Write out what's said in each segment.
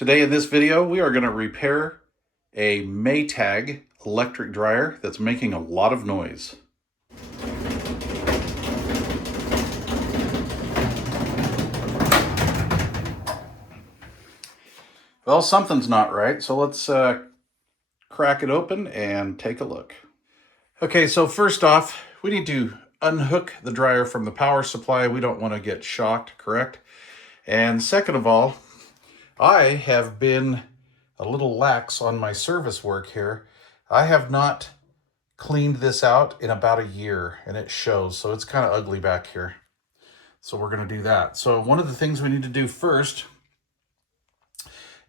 Today in this video, we are going to repair a Maytag electric dryer that's making a lot of noise. Well, something's not right, so let's crack it open and take a look. Okay, so first off, we need to unhook the dryer from the power supply. We don't want to get shocked, correct? And second of all, I have been a little lax on my service work here. I have not cleaned this out in about a year, and it shows, so it's kind of ugly back here. So we're going to do that. So one of the things we need to do first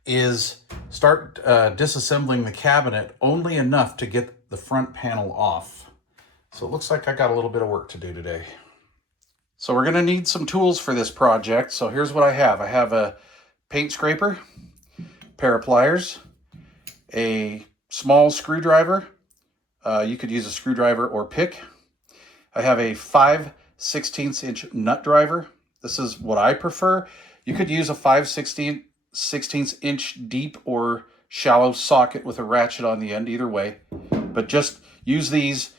is start disassembling the cabinet only enough to get the front panel off. So it looks like I got a little bit of work to do today. So we're going to need some tools for this project. So here's what I have. I have a paint scraper, pair of pliers, a small screwdriver. You could use a screwdriver or pick. I have a 5/16 inch nut driver. This is what I prefer. You could use a 5/16 inch deep or shallow socket with a ratchet on the end, either way. But just use these.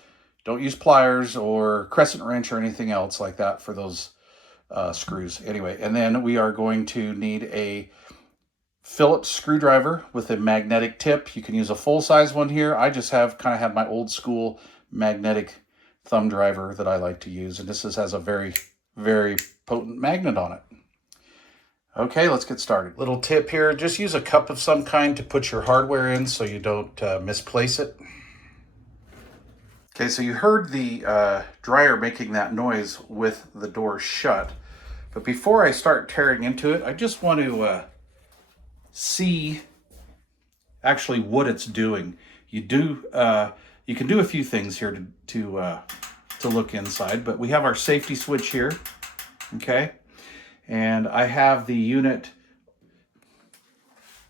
Don't use pliers or crescent wrench or anything else like that for those screws. Anyway, and then we are going to need a Phillips screwdriver with a magnetic tip. You can use a full-size one here. I just have my old school magnetic thumb driver that I like to use, and this has a very, very potent magnet on it. Okay, let's get started. Little tip here, just use a cup of some kind to put your hardware in so you don't misplace it. Okay, so you heard the dryer making that noise with the door shut, but before I start tearing into it, I just want to see actually what it's doing. You can do a few things here to look inside, but we have our safety switch here, okay? And I have the unit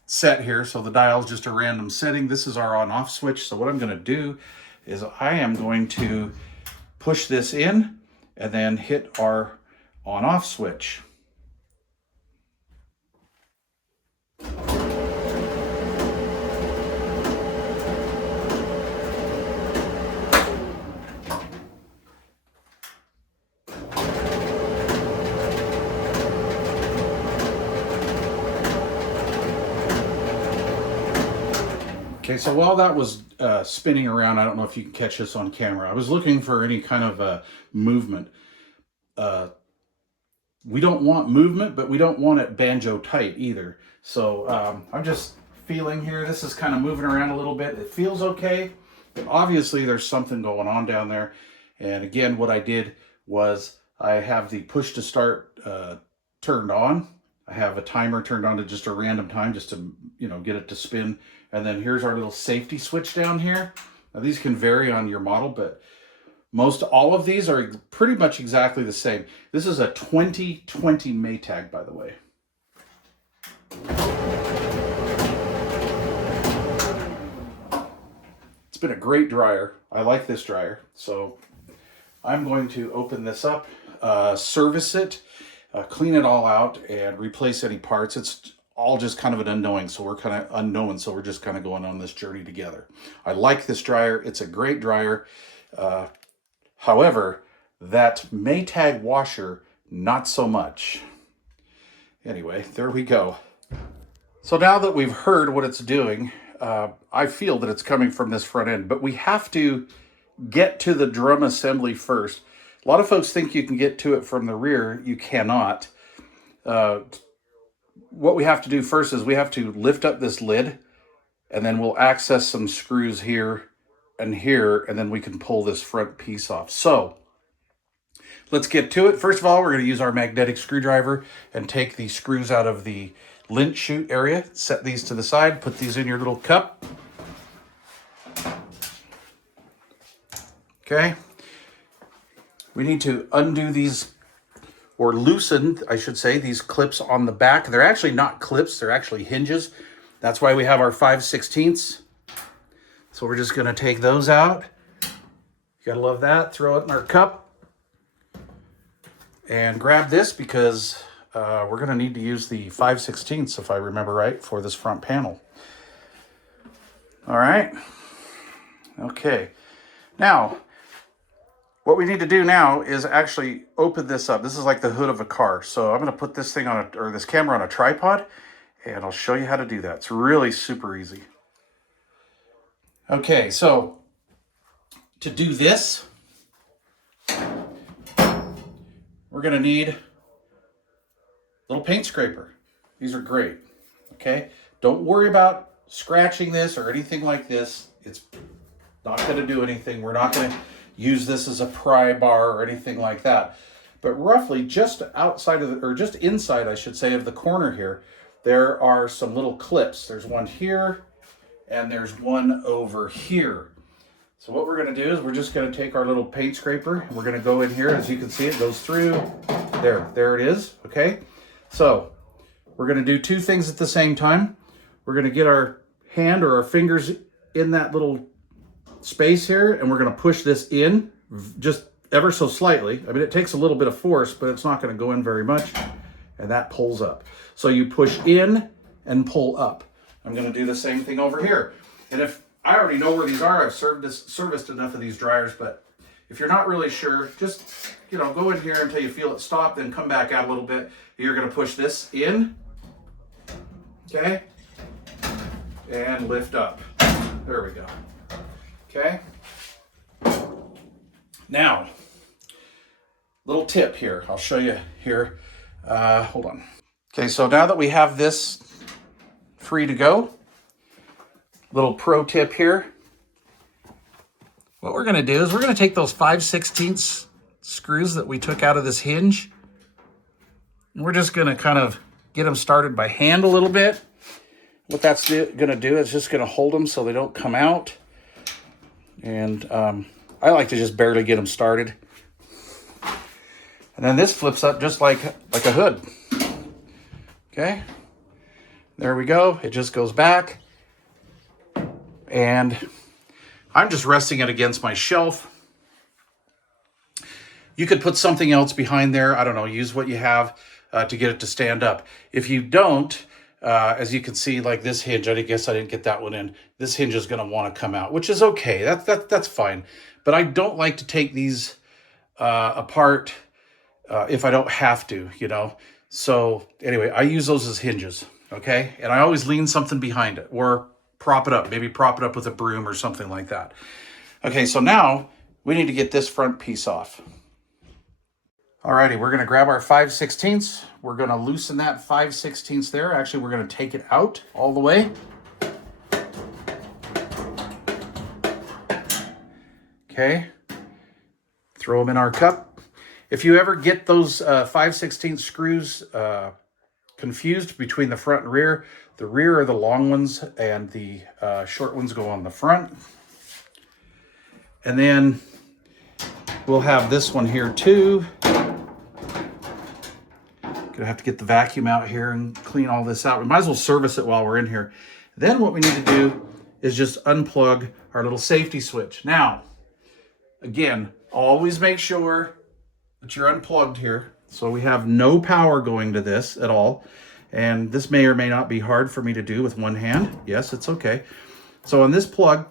set here, so the dial is just a random setting. This is our on-off switch, so what I'm going to do is I am going to push this in and then hit our on-off switch. Okay, so while that was spinning around, I don't know if you can catch this on camera, I was looking for any kind of movement. We don't want movement, but we don't want it banjo tight either. So I'm just feeling here, this is kind of moving around a little bit. It feels okay, but obviously there's something going on down there. And again, what I did was I have the push to start turned on. I have a timer turned on to just a random time just to, get it to spin. And then here's our little safety switch down here. Now these can vary on your model, but all of these are pretty much exactly the same. This is a 2020 Maytag, by the way. It's been a great dryer. I like this dryer. So I'm going to open this up, service it, clean it all out, and replace any parts. It's all just kind of an unknown, so we're just kind of going on this journey together. I like this dryer. It's a great dryer. However, that Maytag washer, not so much. Anyway, there we go. So now that we've heard what it's doing, I feel that it's coming from this front end, but we have to get to the drum assembly first. A lot of folks think you can get to it from the rear. You cannot. What we have to do first is we have to lift up this lid, and then we'll access some screws here and here, and then we can pull this front piece off. So let's get to it. First of all, we're going to use our magnetic screwdriver and take the screws out of the lint chute area. Set these to the side, put these in your little cup. Okay. We need to undo these, or loosen, I should say, these clips on the back. They're actually not clips, they're actually hinges. That's why we have our 5/16. So we're just gonna take those out. You gotta love that. Throw it in our cup. And grab this because we're going to need to use the 5/16, if I remember right, for this front panel. All right. Okay. Now, what we need to do now is actually open this up. This is like the hood of a car. So I'm going to put this thing on this camera on a tripod, and I'll show you how to do that. It's really super easy. Okay, so to do this, we're going to need a little paint scraper. These are great. Okay, don't worry about scratching this or anything like this. It's not going to do anything. We're not going to use this as a pry bar or anything like that. But roughly just outside of the, or just inside, I should say, of the corner here, there are some little clips. There's one here and there's one over here. So what we're going to do is we're just going to take our little paint scraper and we're going to go in here. As you can see, it goes through there it is. Okay, so we're going to do two things at the same time. We're going to get our hand or our fingers in that little space here, and we're going to push this in just ever so slightly. I mean, it takes a little bit of force, but it's not going to go in very much, and that pulls up. So you push in and pull up. I'm going to do the same thing over here. And if I already know where these are, I've serviced enough of these dryers, but if you're not really sure, just, you know, go in here until you feel it stop, then come back out a little bit. You're going to push this in, okay, and lift up. There we go. Okay. Now, little tip here. I'll show you here. Hold on. Okay, so now that we have this free to go, little pro tip here. What we're going to do is we're going to take those 5/16 screws that we took out of this hinge, and we're just going to kind of get them started by hand a little bit. What that's going to do is just going to hold them so they don't come out. And I like to just barely get them started. And then this flips up just like a hood. Okay, there we go. It just goes back. And I'm just resting it against my shelf. You could put something else behind there. I don't know, use what you have to get it to stand up. If you don't, as you can see, like this hinge, I guess I didn't get that one in. This hinge is going to want to come out, which is okay. That's fine. But I don't like to take these apart if I don't have to, you know. So anyway, I use those as hinges, okay? And I always lean something behind it or prop it up. Maybe prop it up with a broom or something like that. Okay, so now we need to get this front piece off. Alrighty, we're going to grab our 5/16. We're going to loosen that 5/16 there. Actually, we're going to take it out all the way. Okay. Throw them in our cup. If you ever get those 5/16 screws confused between the front and rear, the rear are the long ones and the short ones go on the front. And then we'll have this one here too. Gonna have to get the vacuum out here and clean all this out. We might as well service it while we're in here. Then what we need to do is just unplug our little safety switch. Now, again, always make sure that you're unplugged here. So we have no power going to this at all. And this may or may not be hard for me to do with one hand. Yes, it's okay. So on this plug,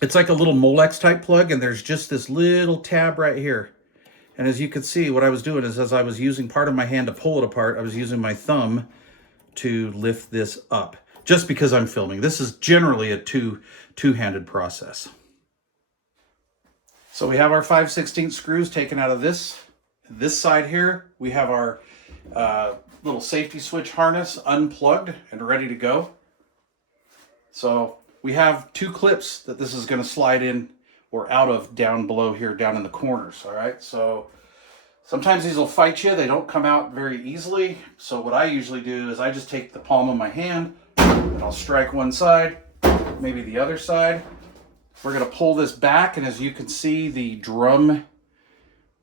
it's like a little Molex type plug, and there's just this little tab right here. And as you can see, what I was doing is as I was using part of my hand to pull it apart, I was using my thumb to lift this up, just because I'm filming. This is generally a two-handed process. So we have our 5/16 screws taken out of this side here. We have our little safety switch harness unplugged and ready to go. So we have two clips that this is going to slide in or out of down below here, down in the corners. All right, so sometimes these will fight you. They don't come out very easily. So what I usually do is I just take the palm of my hand and I'll strike one side, maybe the other side. We're going to pull this back, and as you can see, the drum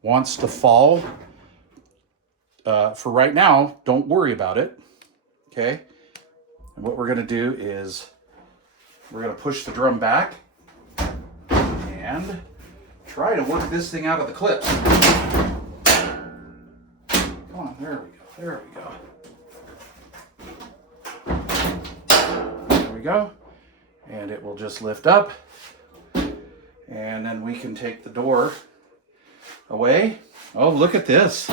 wants to fall. For right now, don't worry about it. Okay, and what we're going to do is we're going to push the drum back and try to work this thing out of the clips. Come on, there we go. There we go. There we go. And it will just lift up. And then we can take the door away. Oh, look at this.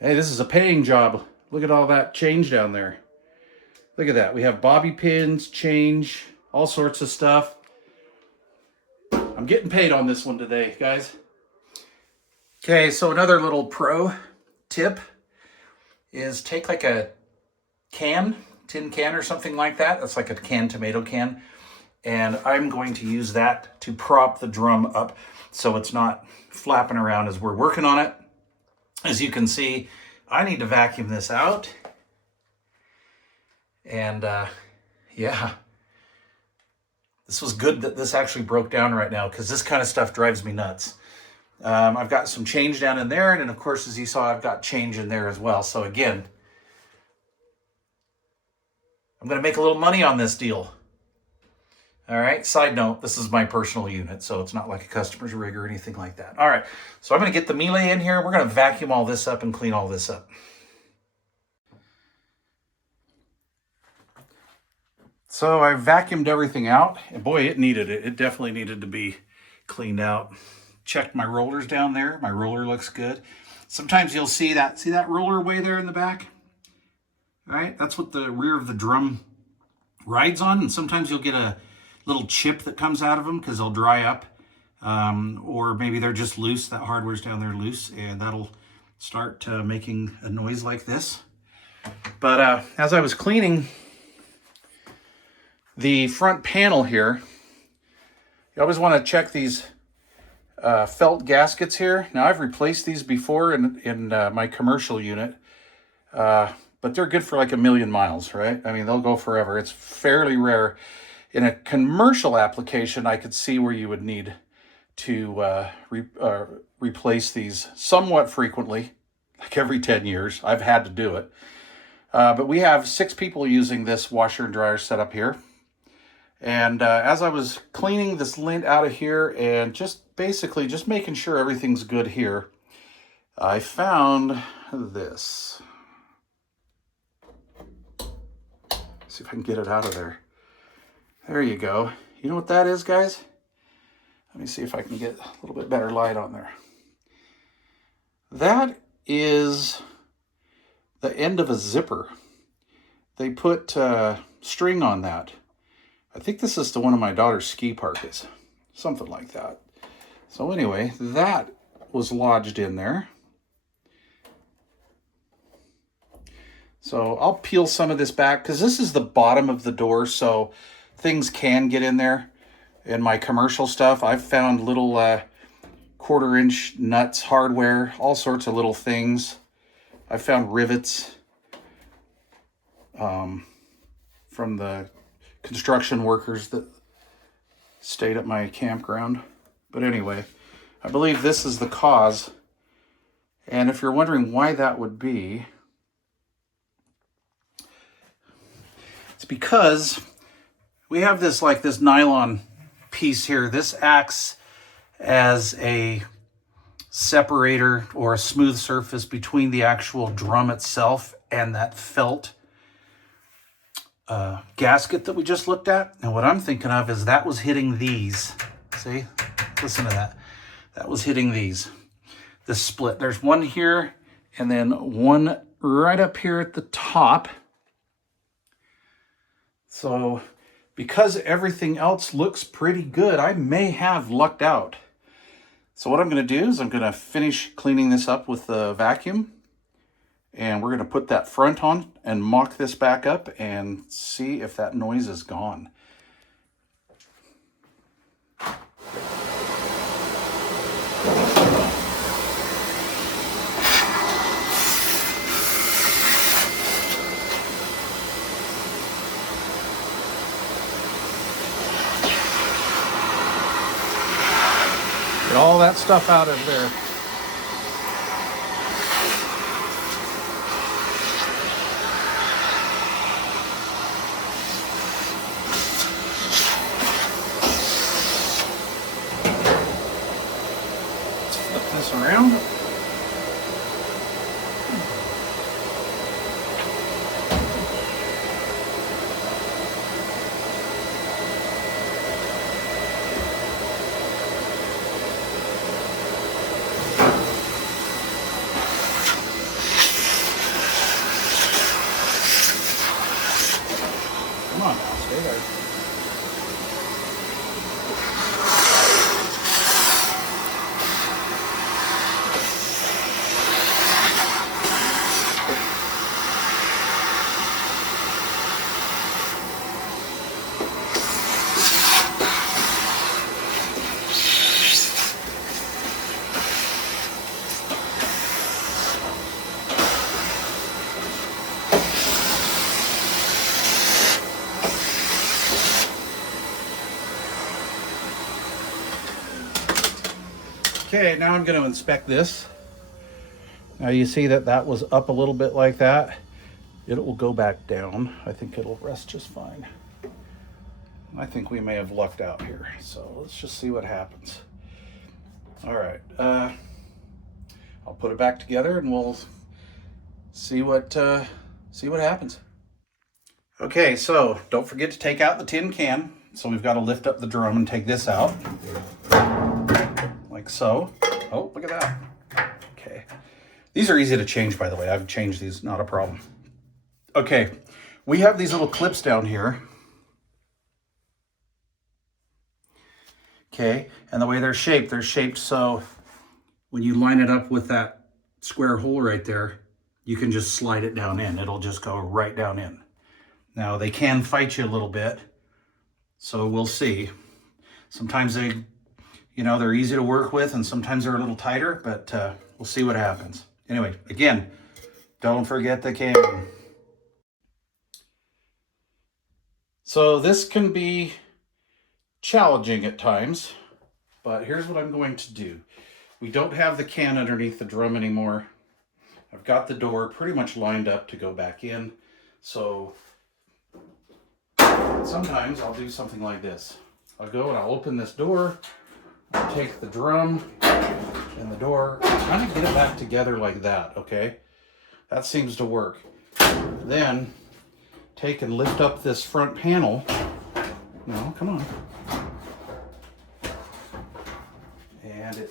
Hey, this is a paying job. Look at all that change down there. Look at that. We have bobby pins, change, all sorts of stuff. I'm getting paid on this one today, guys. Okay, so another little pro tip is take like a tin can or something like that. That's like a canned tomato can. And I'm going to use that to prop the drum up so it's not flapping around as we're working on it. As you can see, I need to vacuum this out. And yeah, this was good that this actually broke down right now because this kind of stuff drives me nuts. I've got some change down in there, and then of course, as you saw, I've got change in there as well. So again, I'm going to make a little money on this deal. All right, side note, this is my personal unit, so it's not like a customer's rig or anything like that. All right, so I'm going to get the melee in here. We're going to vacuum all this up and clean all this up. So I vacuumed everything out, and boy, it needed it. It definitely needed to be cleaned out. Checked my rollers down there. My roller looks good. Sometimes you'll see that roller way there in the back? All right, that's what the rear of the drum rides on, and sometimes you'll get a little chip that comes out of them because they'll dry up, or maybe they're just loose. That hardware's down there loose, and that'll start making a noise like this. But as I was cleaning the front panel here, you always want to check these felt gaskets here. Now I've replaced these before in my commercial unit, but they're good for like 1,000,000 miles, right? I mean, they'll go forever. It's fairly rare. In a commercial application, I could see where you would need to replace these somewhat frequently, like every 10 years. I've had to do it. But we have 6 people using this washer and dryer setup here. And as I was cleaning this lint out of here and basically just making sure everything's good here, I found this. See if I can get it out of there. There you go. You know what that is, guys? Let me see if I can get a little bit better light on there. That is the end of a zipper. They put string on that. I think this is to one of my daughter's ski parkas. Something like that. So anyway, that was lodged in there. So I'll peel some of this back because this is the bottom of the door, so things can get in there. In my commercial stuff, I've found little 1/4-inch nuts, hardware, all sorts of little things. I found rivets from the construction workers that stayed at my campground. But anyway, I believe this is the cause. And if you're wondering why that would be, it's because we have this nylon piece here. This acts as a separator or a smooth surface between the actual drum itself and that felt gasket that we just looked at. And what I'm thinking of is that was hitting these. See? Listen to that. That was hitting these. This split. There's one here and then one right up here at the top. So because everything else looks pretty good, I may have lucked out. So what I'm going to do is I'm going to finish cleaning this up with the vacuum. And we're going to put that front on and mock this back up and see if that noise is gone. Get all that stuff out of there. Let's flip this around. Okay, now I'm going to inspect this. Now you see that that was up a little bit like that. It will go back down. I think it'll rest just fine. I think we may have lucked out here. So let's just see what happens. All right, I'll put it back together and we'll see what happens. Okay, so don't forget to take out the tin can. So we've got to lift up the drum and take this out, like so. Oh, look at that. Okay, these are easy to change, by the way. I've changed these, not a problem. Okay, we have these little clips down here. Okay, and the way they're shaped so when you line it up with that square hole right there, you can just slide it down in. It'll just go right down in. Now, they can fight you a little bit, so we'll see. Sometimes they're easy to work with, and sometimes they're a little tighter, but we'll see what happens. Anyway, again, don't forget the can. So this can be challenging at times, but here's what I'm going to do. We don't have the can underneath the drum anymore. I've got the door pretty much lined up to go back in, so sometimes I'll do something like this. I'll go and I'll open this door, I'll take the drum and the door, kind of get it back together like that, okay? That seems to work. Then take and lift up this front panel. No, come on. And the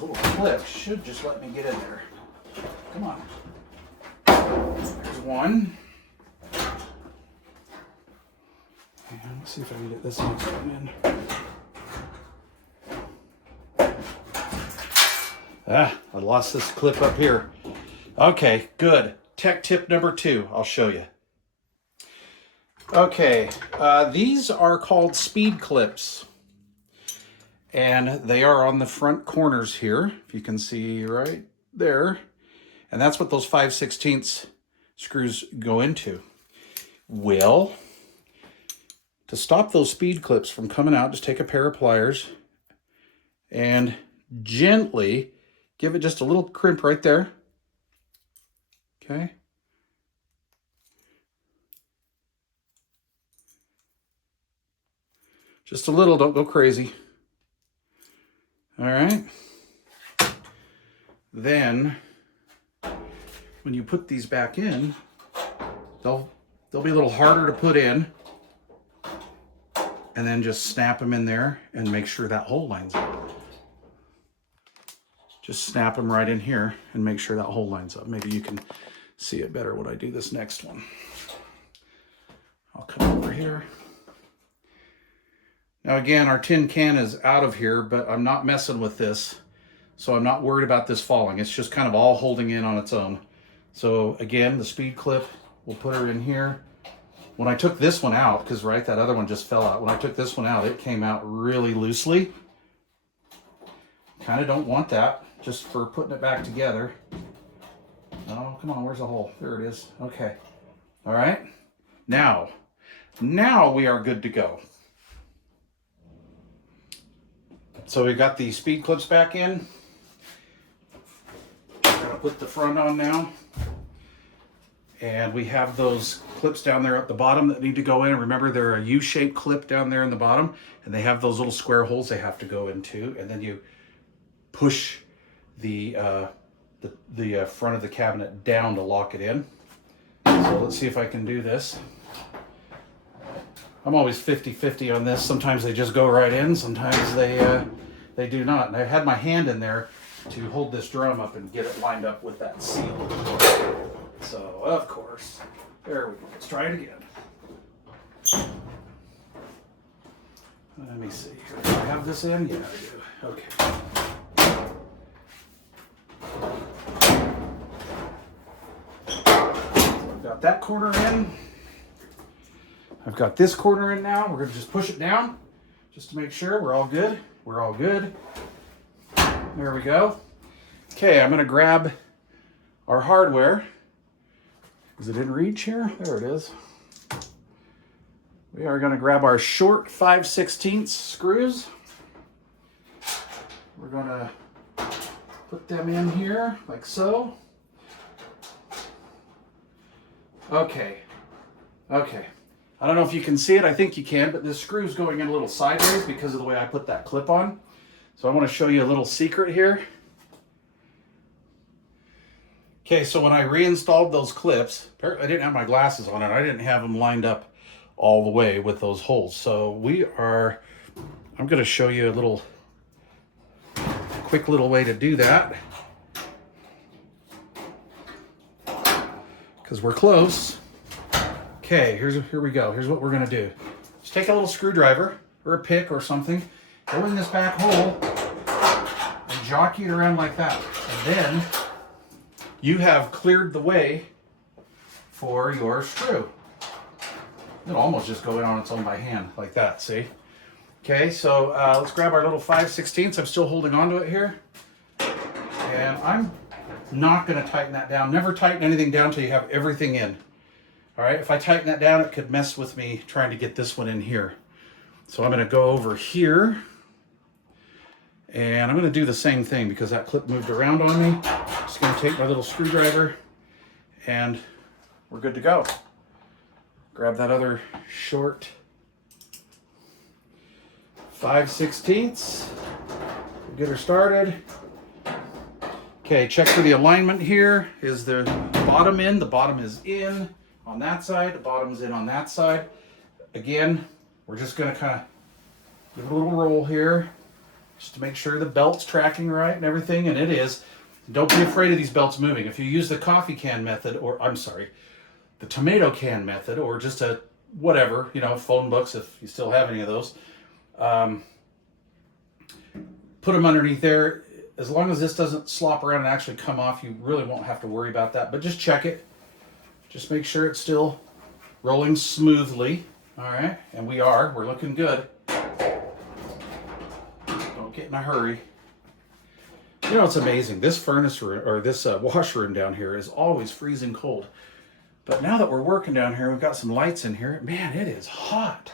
little clip should just let me get in there. Come on. There's one. And let's see if I can get this next one in. I lost this clip up here. Okay, good. Tech tip number 2, I'll show you. Okay, these are called speed clips. And they are on the front corners here, if you can see right there. And that's what those 5/16 screws go into. Well, to stop those speed clips from coming out, just take a pair of pliers and gently give it just a little crimp right there. Okay. Just a little, don't go crazy. All right. Then when you put these back in, they'll be a little harder to put in. And then just snap them in there and make sure that hole lines up. Just snap them right in here and make sure that hole lines up. Maybe you can see it better when I do this next one. I'll come over here. Now again, our tin can is out of here, but I'm not messing with this. So I'm not worried about this falling. It's just kind of all holding in on its own. So again, the speed clip, we'll put her in here. When I took this one out, because right, that other one just fell out. When I took this one out, it came out really loosely. Kind of don't want that, just for putting it back together. Oh, come on, where's the hole? There it is. Okay. All right. Now we are good to go. So we got the speed clips back in. I'm gonna put the front on now. And we have those clips down there at the bottom that need to go in. Remember, they're a U-shaped clip down there in the bottom, and they have those little square holes they have to go into. And then you push the front of the cabinet down to lock it in. So let's see if I can do this. I'm always 50-50 on this. Sometimes they just go right in. Sometimes they do not. And I had my hand in there to hold this drum up and get it lined up with that seal. So, of course, there we go. Let's try it again. Let me see here. Do I have this in? Yeah, I do. Okay. So I've got that corner in. I've got this corner in now. We're going to just push it down just to make sure we're all good. We're all good. There we go. Okay, I'm going to grab our hardware. Is it in reach here? There it is. We are going to grab our short 5/16 screws. We're gonna put them in here like so. Okay. I don't know if you can see it. I think you can, but this screw's going in a little sideways because of the way I put that clip on. So I want to show you a little secret here. Okay, so when I reinstalled those clips, I didn't have my glasses on and I didn't have them lined up all the way with those holes. So I'm going to show you a little quick little way to do that. Because we're close. Okay, here we go. Here's what we're going to do. Just take a little screwdriver or a pick or something, go in this back hole and jockey it around like that. And then you have cleared the way for your screw. It'll almost just go in on its own by hand like that, see? Okay, so let's grab our little 5/16. I'm still holding on to it here. And I'm not going to tighten that down. Never tighten anything down until you have everything in. All right, if I tighten that down, it could mess with me trying to get this one in here. So I'm going to go over here. And I'm going to do the same thing because that clip moved around on me. Just going to take my little screwdriver and we're good to go. Grab that other short 5/16. We'll get her started. Okay, check for the alignment here. Is the bottom in? The bottom is in on that side. The bottom is in on that side. Again, we're just going to kind of give it a little roll here just to make sure the belt's tracking right and everything, and it is. Don't be afraid of these belts moving. If you use the coffee can method, or I'm sorry, the tomato can method, or just a whatever, phone books if you still have any of those, put them underneath there. As long as this doesn't slop around and actually come off, you really won't have to worry about that. But just check it. Just make sure it's still rolling smoothly. All right, and we're looking good. Don't get in a hurry. It's amazing. This furnace room, or this washroom down here is always freezing cold. But now that we're working down here, we've got some lights in here. Man, it is hot.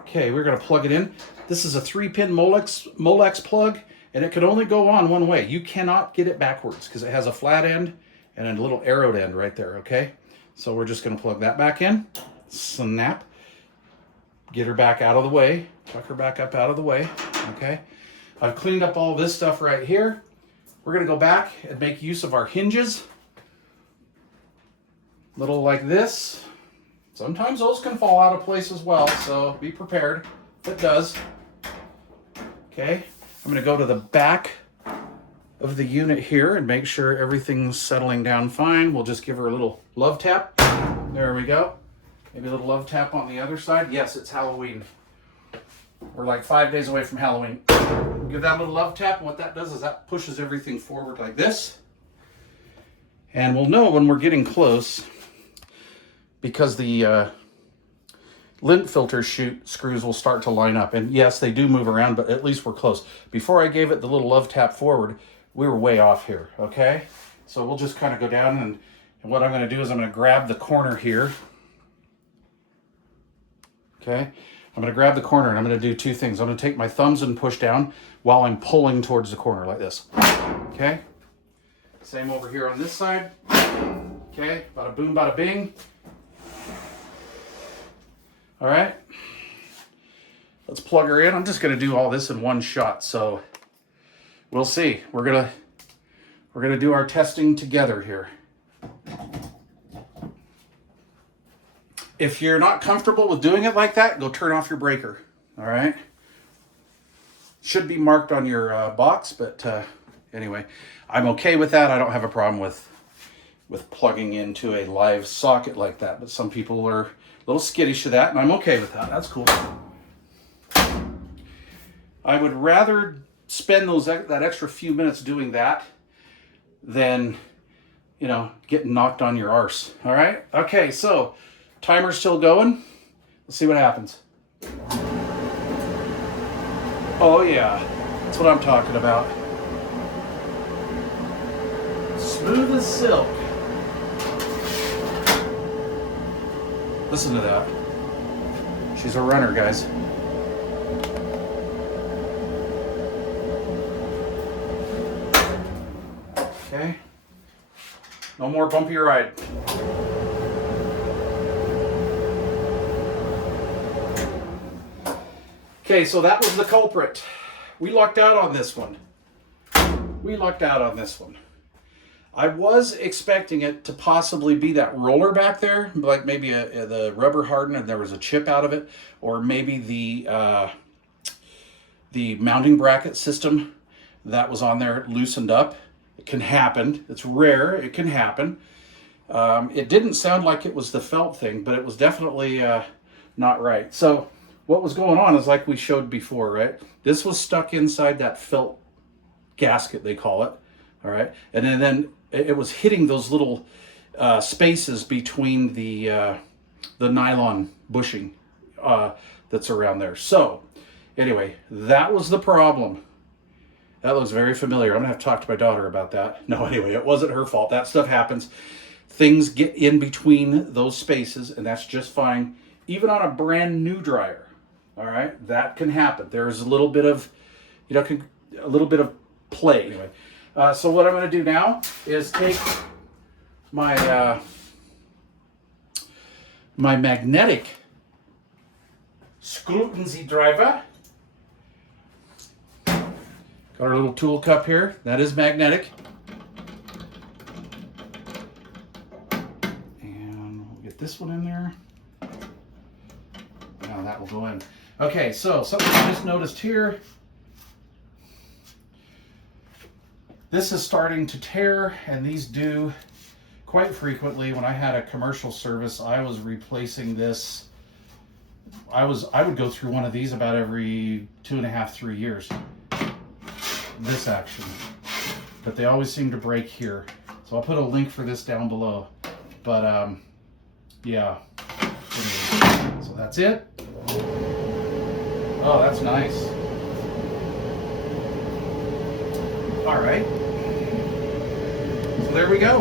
Okay, we're going to plug it in. This is a 3-pin Molex plug, and it can only go on one way. You cannot get it backwards because it has a flat end and a little arrowed end right there, okay? So we're just going to plug that back in. Snap. Get her back out of the way. Tuck her back up out of the way, okay? I've cleaned up all this stuff right here. We're going to go back and make use of our hinges. Little like this. Sometimes those can fall out of place as well, so be prepared if it does. Okay, I'm going to go to the back of the unit here and make sure everything's settling down fine. We'll just give her a little love tap. There we go. Maybe a little love tap on the other side. Yes, it's Halloween. We're like 5 days away from Halloween. Give that a little love tap, and what that does is that pushes everything forward like this. And we'll know when we're getting close because the lint filter chute screws will start to line up. And yes, they do move around, but at least we're close. Before I gave it the little love tap forward, we were way off here, okay? So we'll just kind of go down, and what I'm going to do is I'm going to grab the corner here. Okay? I'm going to grab the corner, and I'm going to do two things. I'm going to take my thumbs and push down while I'm pulling towards the corner like this. Okay? Same over here on this side. Okay? Bada boom, bada bing. All right? Let's plug her in. I'm just going to do all this in one shot, so we'll see. We're gonna do our testing together here. If you're not comfortable with doing it like that, go turn off your breaker. All right? Should be marked on your box, but anyway, I'm okay with that. I don't have a problem with plugging into a live socket like that, but some people are a little skittish to that, and I'm okay with that. That's cool. I would rather spend that extra few minutes doing that than, getting knocked on your arse. All right? Okay, so timer's still going. Let's see what happens. Oh yeah, that's what I'm talking about. Smooth as silk. Listen to that. She's a runner, guys. Okay. No more bumpy ride. Okay, so that was the culprit. We lucked out on this one. I was expecting it to possibly be that roller back there, like maybe the rubber hardened and there was a chip out of it, or maybe the mounting bracket system that was on there loosened up. It can happen. It's rare. It can happen. It didn't sound like it was the felt thing, but it was definitely not right. So what was going on is like we showed before, right? This was stuck inside that felt gasket, they call it. All right. And then it was hitting those little spaces between the nylon bushing that's around there. So anyway, that was the problem. That looks very familiar. I'm gonna have to talk to my daughter about that. No, anyway, it wasn't her fault. That stuff happens. Things get in between those spaces, and that's just fine. Even on a brand new dryer, all right, that can happen. There's a little bit of, a little bit of play. Anyway, so what I'm gonna do now is take my my magnetic Scrutensy driver. Got our little tool cup here. That is magnetic. And we'll get this one in there. Now that will go in. Okay, so something I just noticed here. This is starting to tear, and these do quite frequently. When I had a commercial service, I was replacing this. I would go through one of these about every 2.5, 3 years. This action, but they always seem to break here, so I'll put a link for this down below. But yeah, so that's it. Oh, that's nice. All right, so there we go.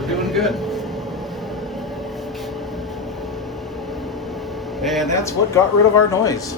We're doing good, and that's what got rid of our noise.